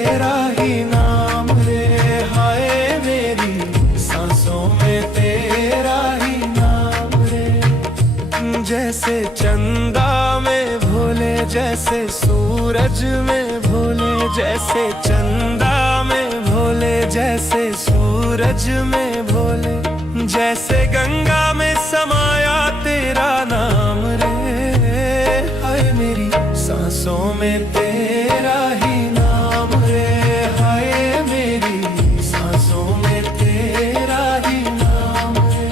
तेरा ही नाम रे, हाय मेरी सांसों में तेरा ही नाम रे। जैसे चंदा में भोले, जैसे सूरज में भोले, जैसे चंदा में भोले, जैसे सूरज में भोले, जैसे गंगा में समाया तेरा नाम रे, हाय मेरी सांसों में तेरा ही नाम रे, हाय मेरी सांसों में तेरा ही नाम रे।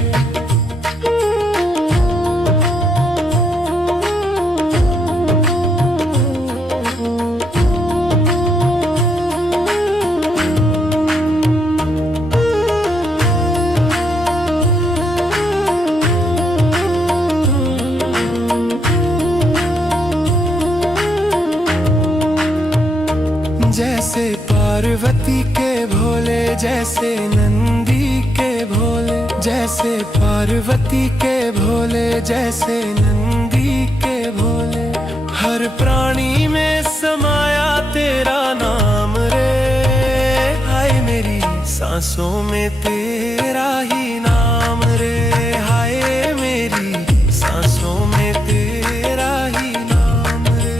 जैसे पार्वती के भोले, जैसे नंदी के भोले, जैसे पार्वती के भोले, जैसे नंदी के भोले, हर प्राणी में समाया तेरा नाम रे, हाय मेरी सांसों में तेरा ही नाम रे, हाय मेरी सांसों में तेरा ही नाम रे।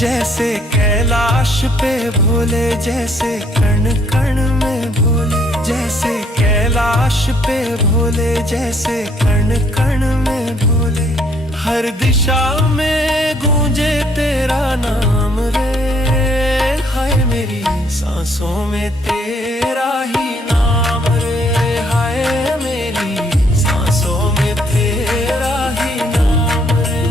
जैसे कैलाश पे भोले, जैसे कण कण में भोले, जैसे कैलाश पे भोले, जैसे कण कण में भोले, हर दिशा में गूंजे तेरा नाम रे, हाय मेरी सांसों में तेरा ही नाम रे, हाय मेरी सांसों में तेरा ही नाम रे।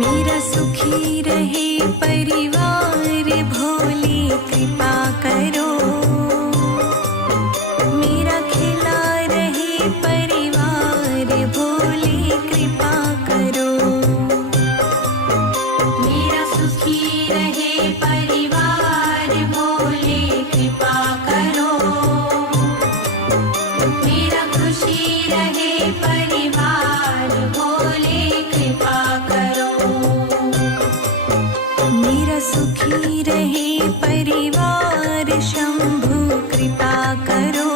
मेरा सुखी रहे परिवार भोले कृपा करो, मेरा खिला रहे परिवार भोले कृपा करो, मेरा सुखी रहे परिवार भोले कृपा करो, मेरा खुशी रहे परिवार भोले कृपा करो, मेरा सुखी रहे परिवार शंभु कृपा करो,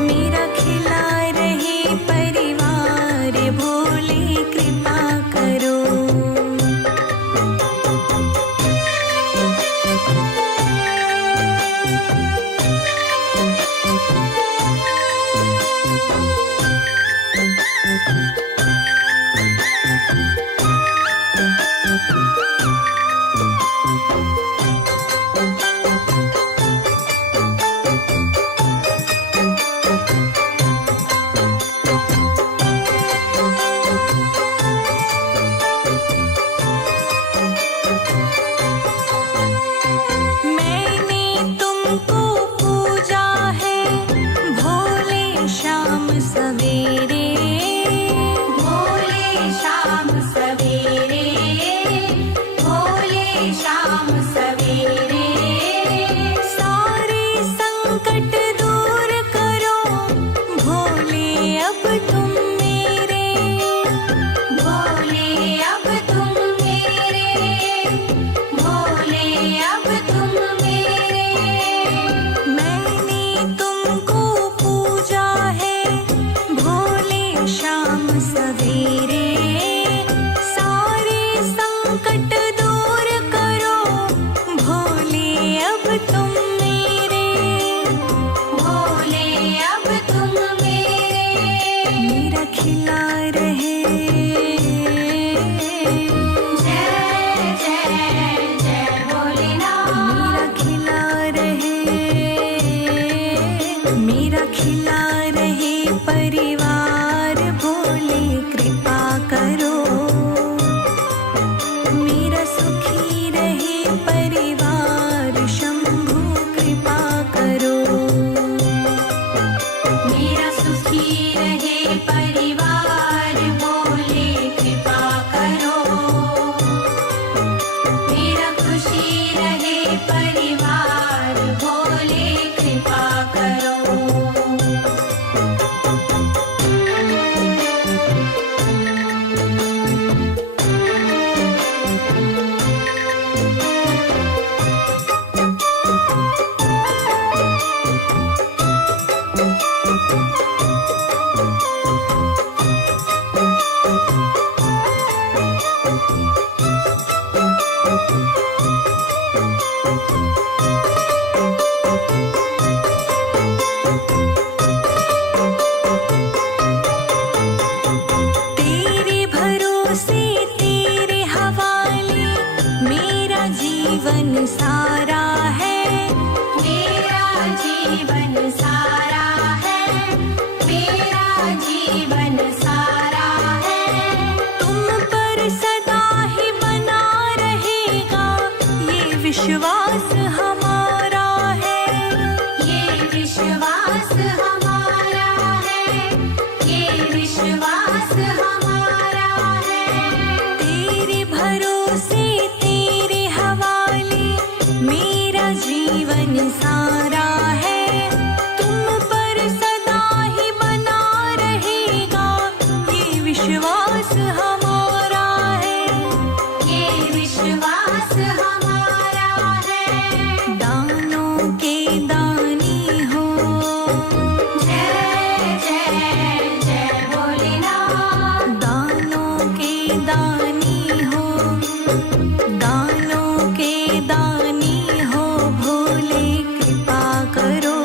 मेरा खिला रहे परिवार भोले कृपा करो। खिला रहे परिवार भोले कृपा करो। मेरा सुखी रहे परिवार शंभु कृपा करो। मेरा सुखी रहे परिवार भोले कृपा करो। मेरा खुशी रहे परिवार भोले कृपा करो। तेरे भरोसे तेरे हवाले मेरा जीवन सारा है। मेरा जीवन सारा है। मेरा जीवन सारा है। तुम पर सदा ही बना रहेगा ये विश्वास हमारा है। ये विश्वास हमारा है। ये विश्वास हमारा है। तेरे भरोसे तेरे हवाले मेरा जीवन सारा है। तुम पर सदा ही बना रहेगा ये विश्वास हमारा है। ये विश्वास हमारा है। दानों के दानी हो। जय जय जय भोलेनाथ। दानों के दानी हो। दानों के दानी हो भोले कृपा करो।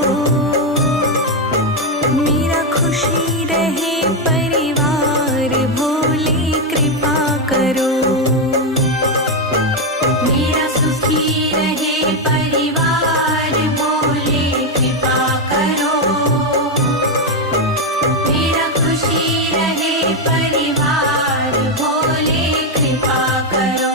मेरा खुशी रहे परिवार भोले कृपा करो। मेरा सुखी रहे परिवार भोले कृपा करो। मेरा खुशी रहे परिवार भोले कृपा करो।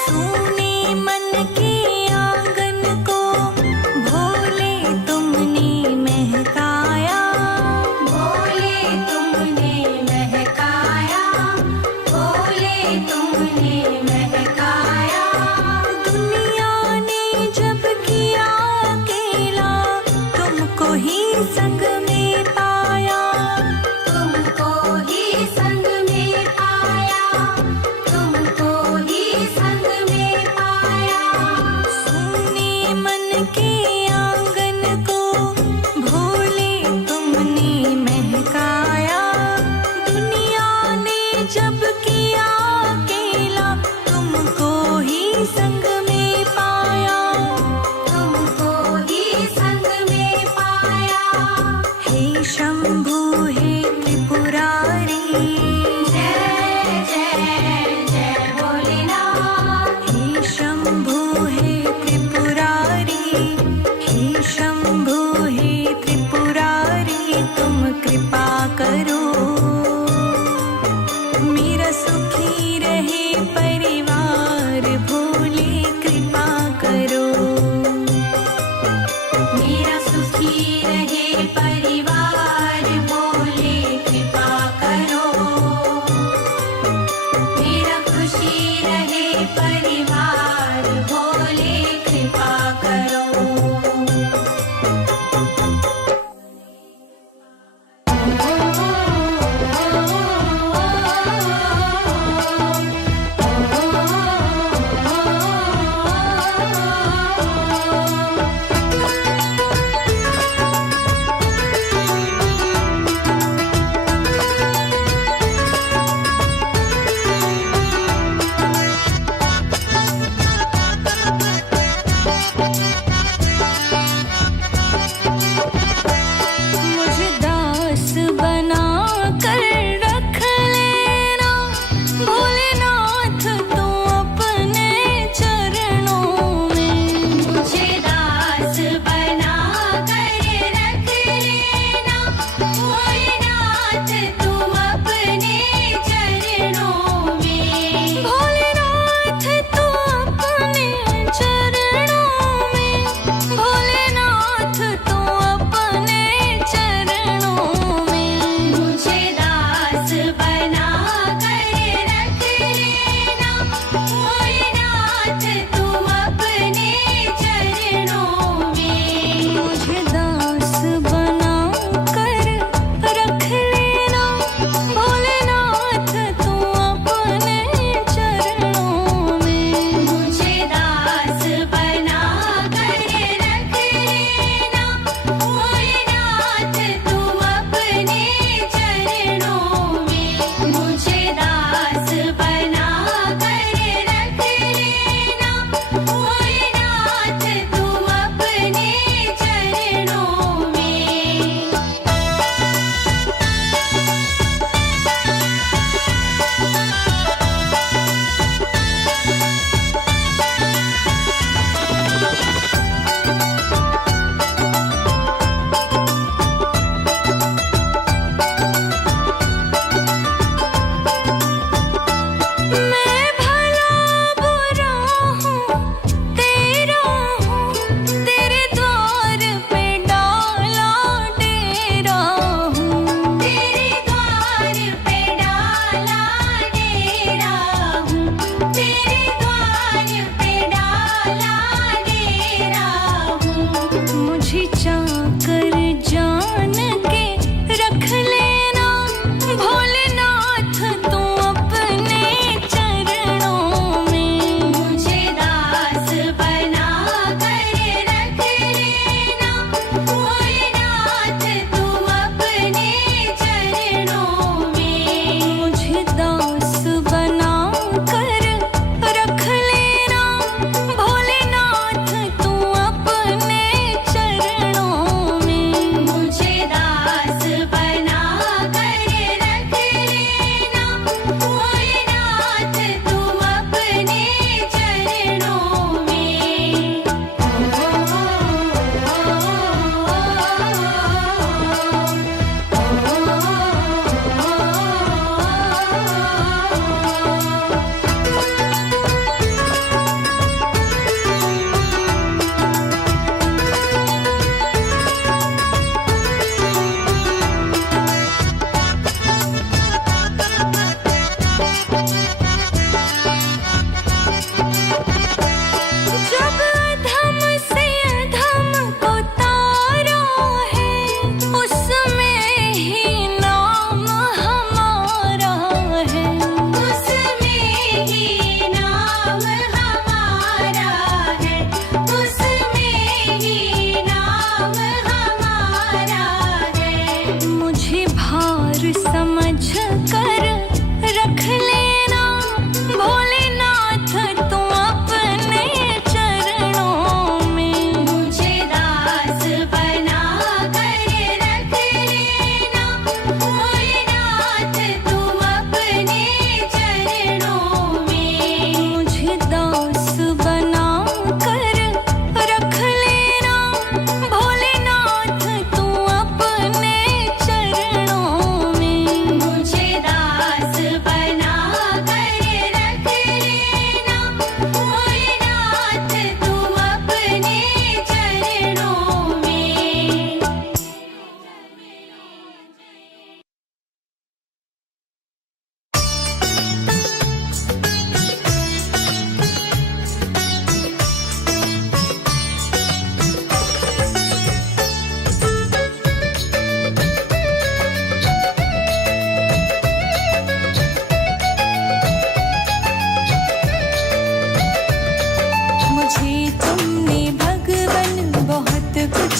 सोने मन के आंगन को भोले तुमने महकाया। भोले तुमने महकाया। भोले तुमने महकाया। दुनिया ने जब किया अकेला तुमको ही संग में पाया। तुमको ही संग में पाया। तुमको ही संग में पाया। सोने मन के आंगन को भोले तुमने महकाया। दुनिया ने जब किया अकेला तुमको ही संग में पाया। तुमको ही संग में पाया। हे शंभु हे त्रिपुरारी। जय जय जय भोलेनाथ। हे शंभु हे त्रिपुरारी। हे शंभु हे त्रिपुरारी तुम कृपा करो। मेरा सुखी रहे परिवार भोले कृपा करो। मेरा सुखी रहे परिवार भोले कृपा करो। मेरा खुशी रहे परिवार भोले कृपा करो।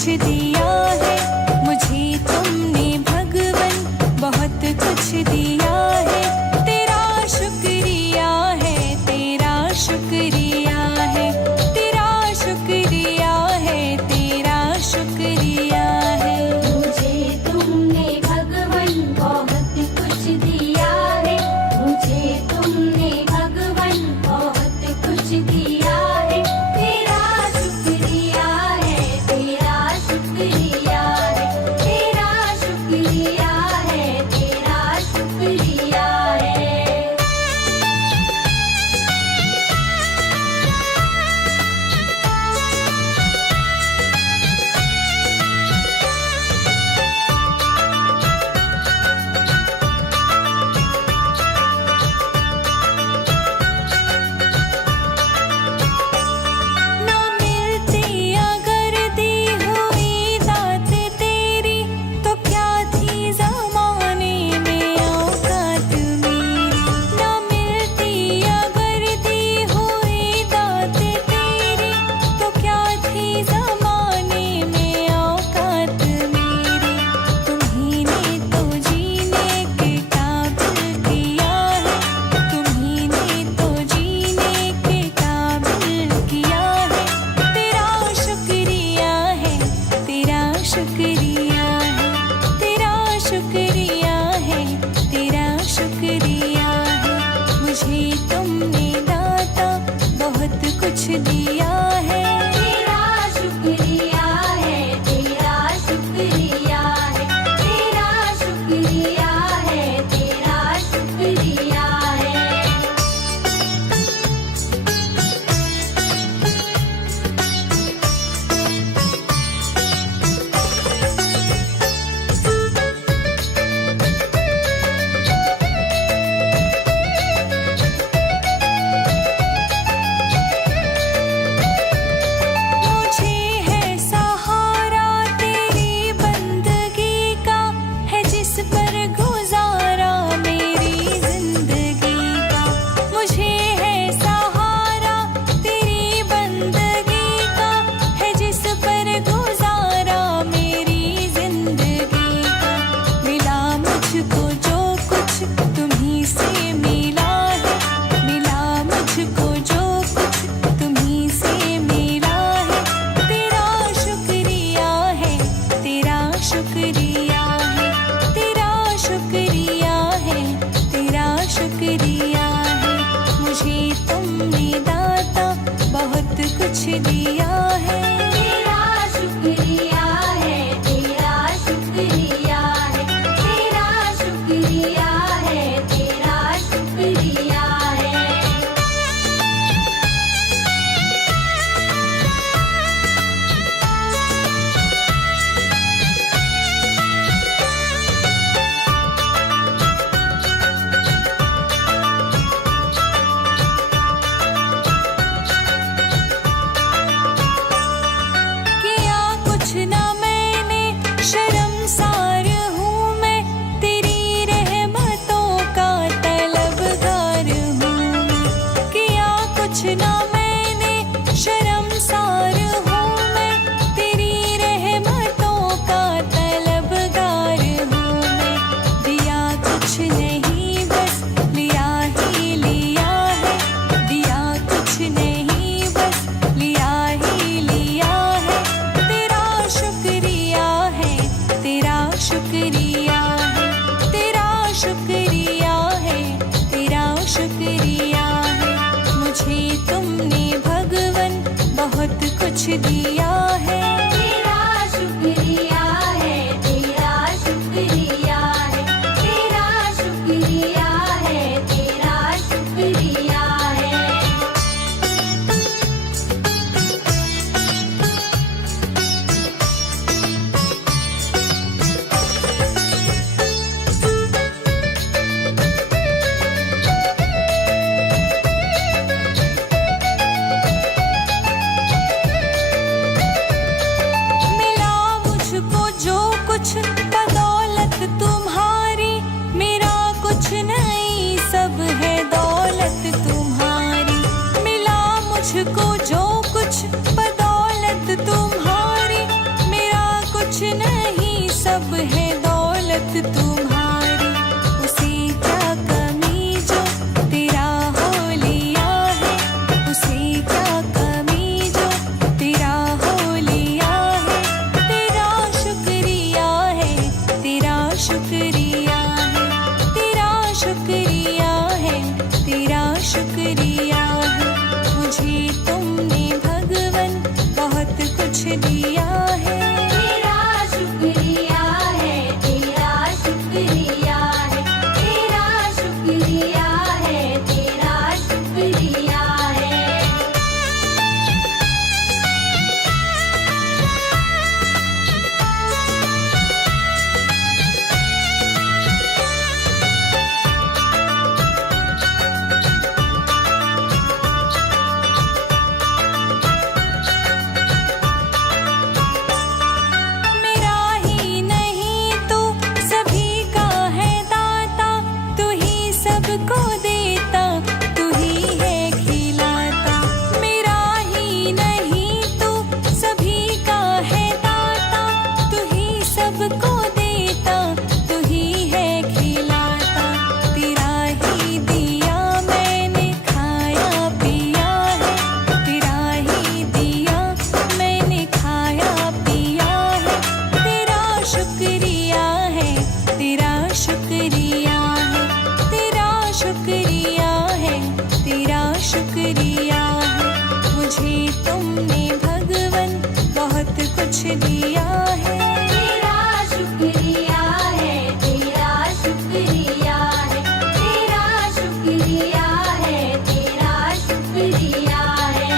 कुछ दिया है मुझे तुमने भगवन, बहुत कुछ दिया है। तेरा शुक्रिया है, तेरा शुक्रिया है, तेरा शुक्रिया है, तेरा शुक्रिया है। मुझे तुमने भगवन बहुत कुछ दिया है, मुझे तुमने भगवन बहुत कुछ दिया है। तेरा शुक्रिया है, तेरा शुक्रिया है, तेरा शुक्रिया है, तेरा शुक्रिया है। ना मिलती अगर दी हुई दात तेरी, तो क्या थी ज़माने में औकात मेरी। ना मिलती अगर दी हुई दात तेरी, तो क्या थी ज़माने में औकात मेरी। तुम्हीं ने तो जीने के काबिल किया है, तुम्हीं ने तो जीने के काबिल किया है। तेरा शुक्रिया है, तेरा शुक्रिया है, तेरा शुक्रिया है, तेरा शुक्रिया है। मुझे तुमने दाता बहुत कुछ दिया है। तेरा शुक्रिया है, तेरा शुक्रिया है, तेरा शुक्रिया है, तेरा शुक्रिया है। मुझे है सहारा तेरी बंदगी का, है जिस पर गुजारा मेरी जिंदगी का। मुझे है सहारा तेरी बंदगी का, है जिस पर गुजारा मेरी जिंदगी का। मिला मुझको जो कुछ तुम्हीं से मिला है, मिला मुझको जो कुछ तुम्हीं से मिला है। तेरा शुक्रिया है, तेरा शुक्रिया है, तेरा शुक्रिया है, तेरा शुक्रिया है। मुझे तुमने दाता बहुत कुछ दिया है। तेरा शुक्रिया है, तेरा शुक्रिया है, तेरा शुक्रिया है, तेरा शुक्रिया है। किया कुछ ना मैंने, शर्मसार हूँ मैं, तेरी रहमतों का तलबगार हूँ मैं। किया कुछ ना मैंने, शर्मसार हूँ मैं, तेरी रहमतों का तलबगार हूँ मैं। दिया कुछ नहीं बस लिया ही लिया है, दिया कुछ नहीं बस लिया ही लिया है। तेरा शुक्रिया है, तेरा शुक्रिया है, तेरा शुक्रिया है, तेरा शुक्रिया है। मुझे तुमने भगवन बहुत कुछ दिया है। तेरा शुक्रिया है, तेरा शुक्रिया है, तेरा शुक्रिया है, तेरा शुक्रिया है। शुक्रिया है, तेरा शुक्रिया है, तेरा शुक्रिया है, तेरा शुक्रिया है, तेरा शुक्रिया है।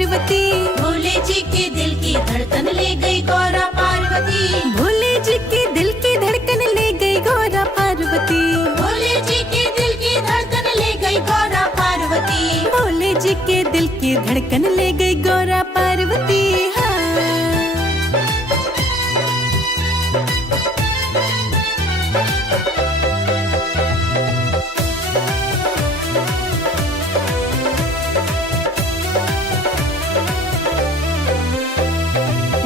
पार्वती। भोले जी के दिल की धड़कन ले गई गौरा पार्वती। भोले जी के दिल की धड़कन ले गई गौरा पार्वती। भोले जी के दिल की धड़कन ले गई गौरा पार्वती। भोले जी के दिल की धड़कन ले गई गौरा पार्वती। हाँ।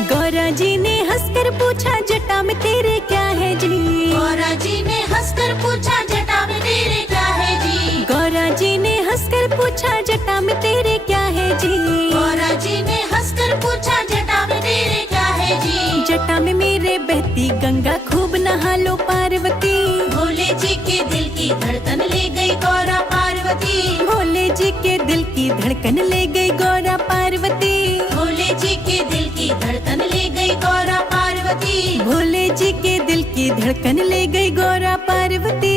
गौरा जी ने हंसकर पूछा जटा में तेरे क्या है जी। गौरा जी ने हंसकर पूछा जटा में तेरे क्या है जी। गौरा जी ने हंसकर पूछा जटा में तेरे क्या है जी। गौरा जी ने हंसकर पूछा जटा में तेरे क्या है जी। जटा में मेरे बहती गंगा खूब नहा लो पार्वती। भोले जी के दिल की धड़कन ले गई गौरा पार्वती। भोले जी के दिल की धड़कन ले गई गौरा पार्वती। भोले जी के दिल की धड़कन ले गई गौरा पार्वती। भोले जी के दिल की धड़कन ले गई गौरा पार्वती।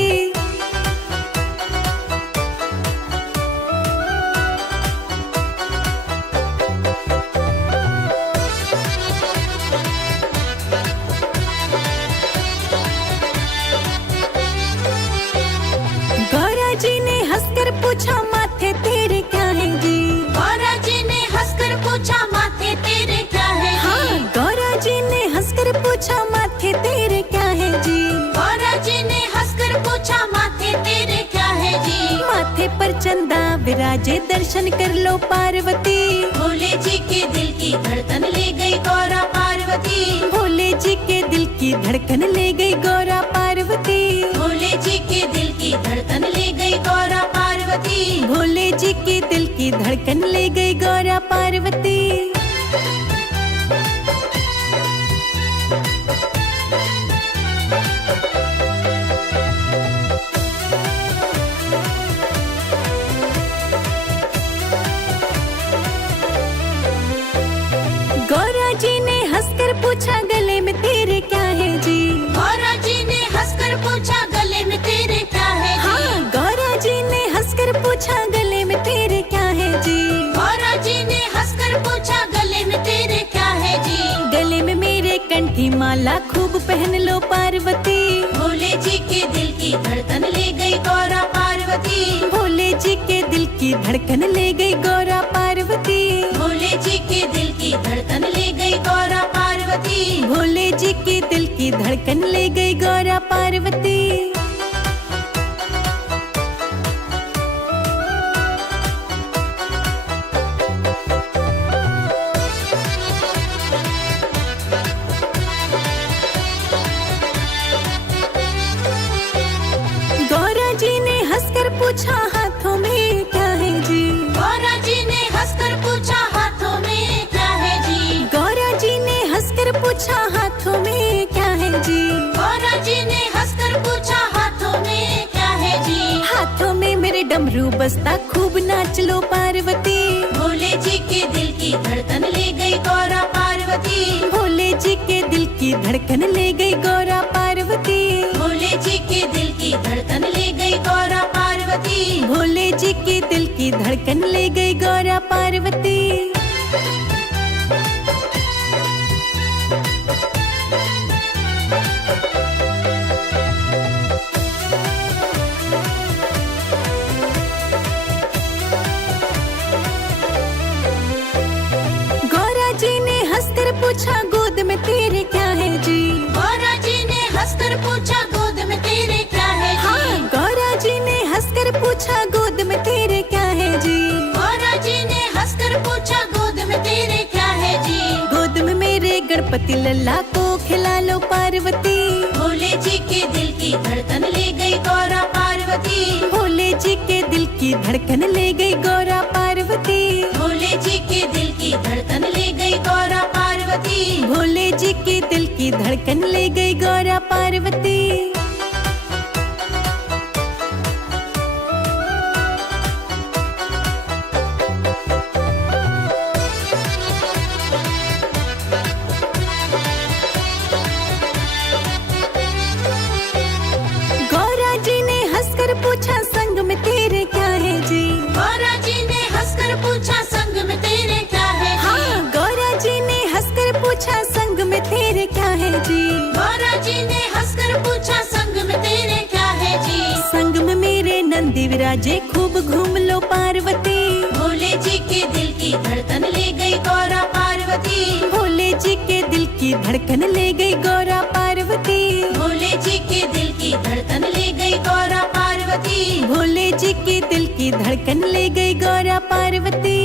गौरा जी ने हंसकर पूछा माथे तेरे क्या है जी। गौरा जी ने हंसकर पूछा माथे तेरे क्या है जी। हाँ, गौरा जी ने हंसकर पूछा माथे तेरे क्या है जी। गौरा जी ने हंसकर पूछा माथे तेरे क्या है जी। माथे पर चंदा विराजे दर्शन कर लो पार्वती। भोले जी के दिल की धड़कन ले गई गौरा पार्वती। भोले जी के दिल की धड़कन ले गई गौरा पार्वती। भोले जी के दिल की धड़कन ले गई गौरा पार्वती। भोले जी के दिल की धड़कन ले गई गौरा पार्वती। गौरा जी ने हंसकर पूछा गले में तेरे क्या है जी। गौरा जी ने हंसकर पूछा गले में तेरे क्या है जी। हाँ, गौरा जी ने हंसकर पूछा गले में तेरे क्या है जी। गौरा जी ने हंसकर पूछा गले में तेरे क्या है जी। गले में मेरे कंठी माला खूब पहन लो पार्वती। भोले जी के दिल की धड़कन ले गई गौरा पार्वती। भोले जी के दिल की धड़कन ले गई गौरा पार्वती। भोले जी के दिल की धड़कन ले गई गौरा पार्वती। भोले जी के दिल की धड़कन ले गई गौरा पार्वती। गौरा जी ने हंसकर पूछा हाथों में क्या है जी। गौरा जी ने हंसकर पूछा हाथों में क्या है जी। गौरा जी ने हंसकर पूछा हाथों में क्या है जी। गौरा जी ने हंसकर पूछा हाथों में क्या है जी। हाथों में मेरे डमरू बसता खूब नाच लो पार्वती। भोले जी के दिल की धड़कन ले गई गौरा पार्वती। भोले जी के दिल की धड़कन ले गई गौरा पार्वती। भोले जी के दिल की धड़कन ले गई गौरा पार्वती। भोले जी के दिल की धड़कन ले गई गौरा पार्वती। गौरा जी ने हंसकर पूछा गोद में तेरे क्या है जी। गौरा जी ने हंसकर पूछा गोद में तेरे क्या है जी। हाँ, गौरा जी ने हंसकर पूछा गोद में तेरे क्या है जी। गौरा जी ने हंसकर पूछा गोद में तेरे क्या है जी। गोद में मेरे गणपति लल्ला को खिला लो पार्वती। भोले जी के दिल की धड़कन ले गई गौरा पार्वती। भोले जी के दिल की धड़कन ले गई गौरा पार्वती। भोले जी के दिल की धड़कन ले गई गौरा पार्वती। भोले जी के दिल की धड़कन ले गई गौरा पार्वती। गौरा जी ने हंसकर पूछा संग में तेरे क्या है जी। गौरा जी ने हंसकर पूछा संग में तेरे क्या राजे खूब घूम लो पार्वती। भोले जी के दिल की धड़कन ले गई गौरा पार्वती। भोले जी के दिल की धड़कन ले गई गौरा पार्वती। भोले जी के दिल की धड़कन ले गई गौरा पार्वती। भोले जी के दिल की धड़कन ले गई गौरा पार्वती।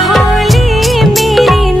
भोले मेरे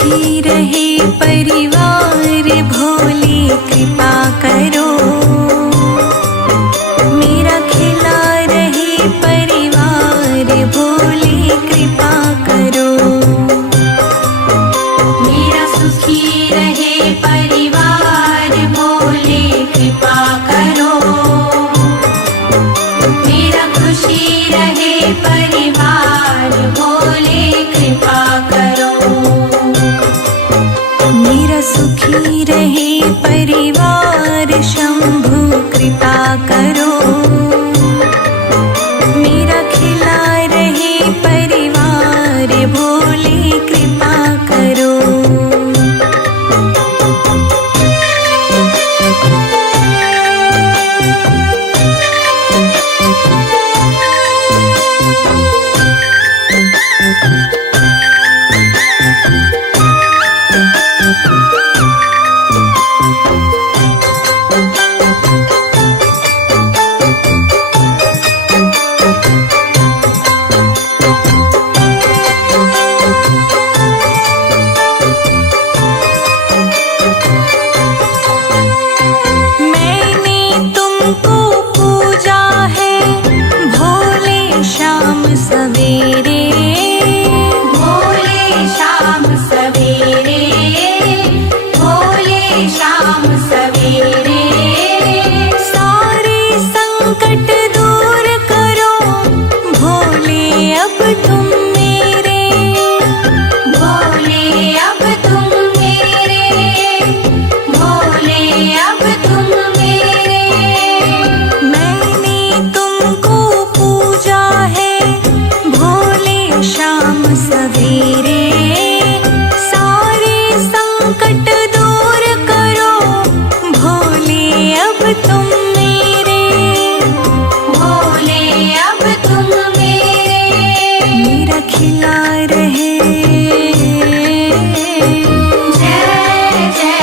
सुखी रहे परिवार भोले कृपा करो। मेरा खिला रहे परिवार भोले कृपा करो। मेरा सुखी रहे परिवार भोले कृपा करो। मेरा खुशी रहे परिवार भोले कृपा करो। मेरा सुखी रहे परिवार शंभु कृपा करो। मेरा खिला रहे परिवार भोले कृपा करो। सवेरे भोले शाम सवेरे भोले शाम सवेरे सारे संकट दूर करो भोले अब तुम मेरे। भोले अब तुम मेरे भोले अब तुम मेरे। मैंने तुमको पूजा है शाम सवेरे सारे संकट दूर करो भोले अब तुम मेरे। भोले अब तुम मेरे। मेरा खिला रहे जय जय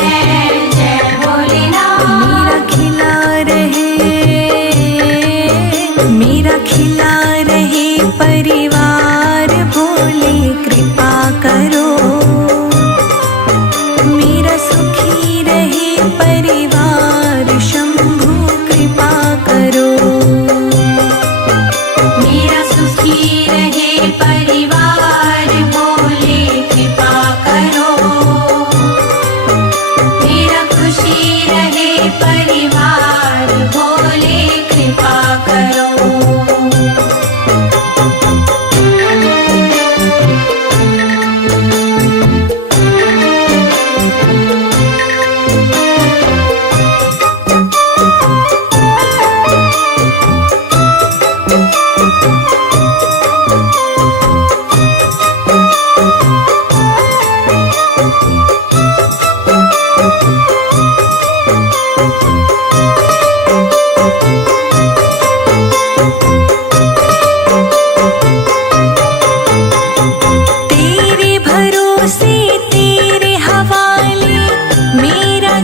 जय भोलेनाथ। मेरा खिला रहे मेरा खिला रहे परिवार भोले कृपा करो। मेरा सुखी रहे परिवार शंभु कृपा करो। मेरा सुखी रहे परिवार भोले कृपा करो। मेरा खुशी रहे परिवार भोले कृपा करो।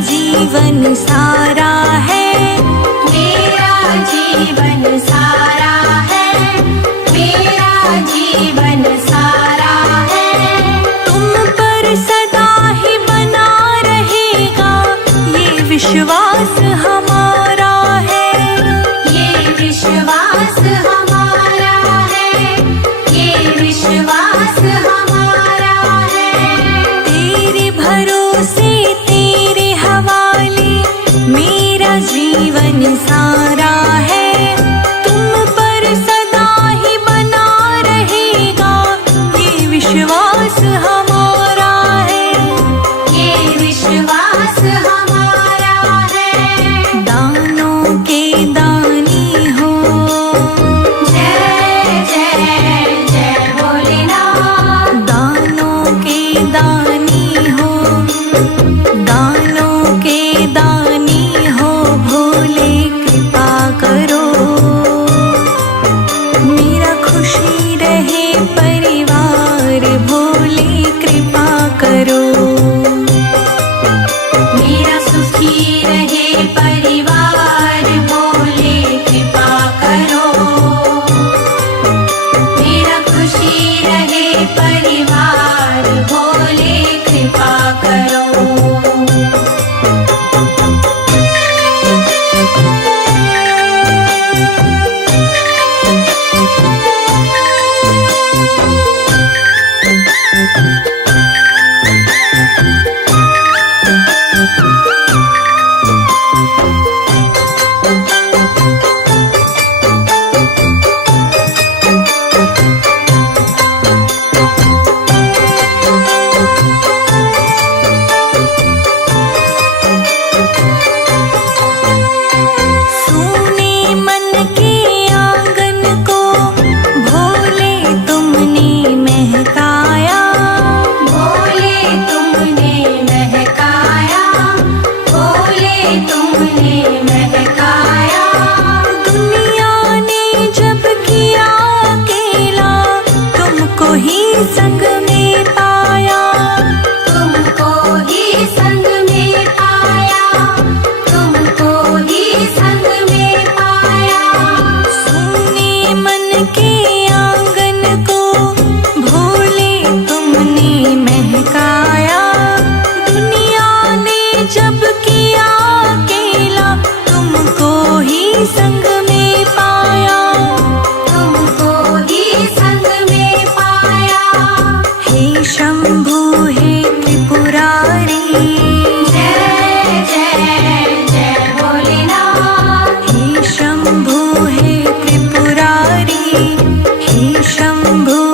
जीवन सारा है मेरा जीवन सारा है मेरा जीवन सारा है। तुम पर सदा ही बना रहेगा ये विश्वास हमारा है। ये विश्वास हमारा है ये विश्वास हमारा है। तेरे भरोसे तेरे हवाले मेरा जीवन सारा है। तुम पर सदा ही बना रहेगा ये विश्वास हमारा है। ये विश्वास हमारा है। दानों के दानी हो जय जय जय भोलेनाथ। दानों के दानी हो दानों के दानी हो भोले कृपा करो। मेरा खुशी रहे परिवार भोले कृपा करो। मेरा सुखी रहे परिवार भोले कृपा करो। मेरा खुशी रहे परिवार भोले कृपा शंभु